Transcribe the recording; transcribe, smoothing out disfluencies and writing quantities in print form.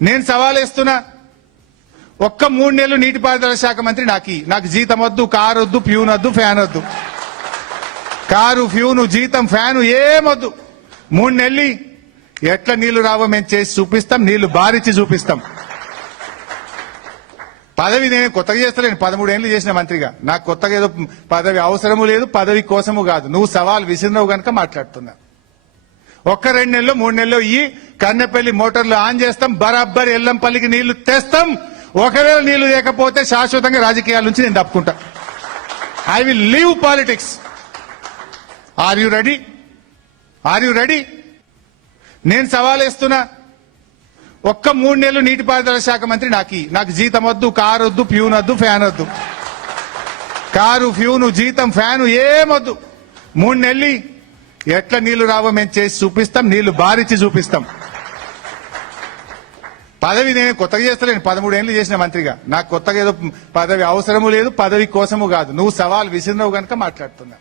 నేను సవాలేస్తున్నా, ఒక్క 3 నెలలు నీటిపారుదల శాఖ మంత్రి నాకు జీతం వద్దు, కారు వద్దు, ప్యూన్ వద్దు, ఫ్యాన్ వద్దు. కారు, ఫ్యూను, జీతం, ఫ్యాను ఏమొద్దు. 3 నెలలు ఎట్లా నీళ్లు రావో మేము చేసి చూపిస్తాం, నీళ్లు బారిచ్చి చూపిస్తాం. పదవి నేను కొత్తగా చేస్తలేను, 13 ఏళ్ళు చేసిన మంత్రిగా. నాకు కొత్తగా ఏదో పదవి అవసరము లేదు, పదవి కోసము కాదు. నువ్వు సవాల్ విసిరినవు గనక మాట్లాడుతున్నా. ఒక్క 2 నెలలు 3 నెలలు కన్నెపల్లి మోటార్లు ఆన్ చేస్తాం, బరాబ్బర్ ఎల్లంపల్లికి నీళ్లు తెస్తాం. ఒకవేళ నీళ్లు లేకపోతే శాశ్వతంగా రాజకీయాల నుంచి నేను తప్పుకుంటా. I will leave politics. Are you ready? Are you ready? నేను సవాలేస్తున్నా, ఒక్క 3 నెలలు నీటిపారుదల శాఖ మంత్రి నాకు జీతం వద్దు, కారు వద్దు, ప్యూన్ వద్దు, ఫ్యాన్ వద్దు. కారు, ఫ్యూను, జీతం, ఫ్యాను ఏమొద్దు. 3 నెలలు ఎట్లా నీళ్లు రావో మేము చేసి చూపిస్తాం, నీళ్లు బారిచ్చి చూపిస్తాం. పదవి నేను కొత్తగా చేస్తలేను, 13 ఏళ్ళు చేసిన మంత్రిగా. నాకు కొత్తగా ఏదో పదవి అవసరము లేదు, పదవి కోసము కాదు. నువ్వు సవాల్ విసిరినవు గనక మాట్లాడుతున్నా.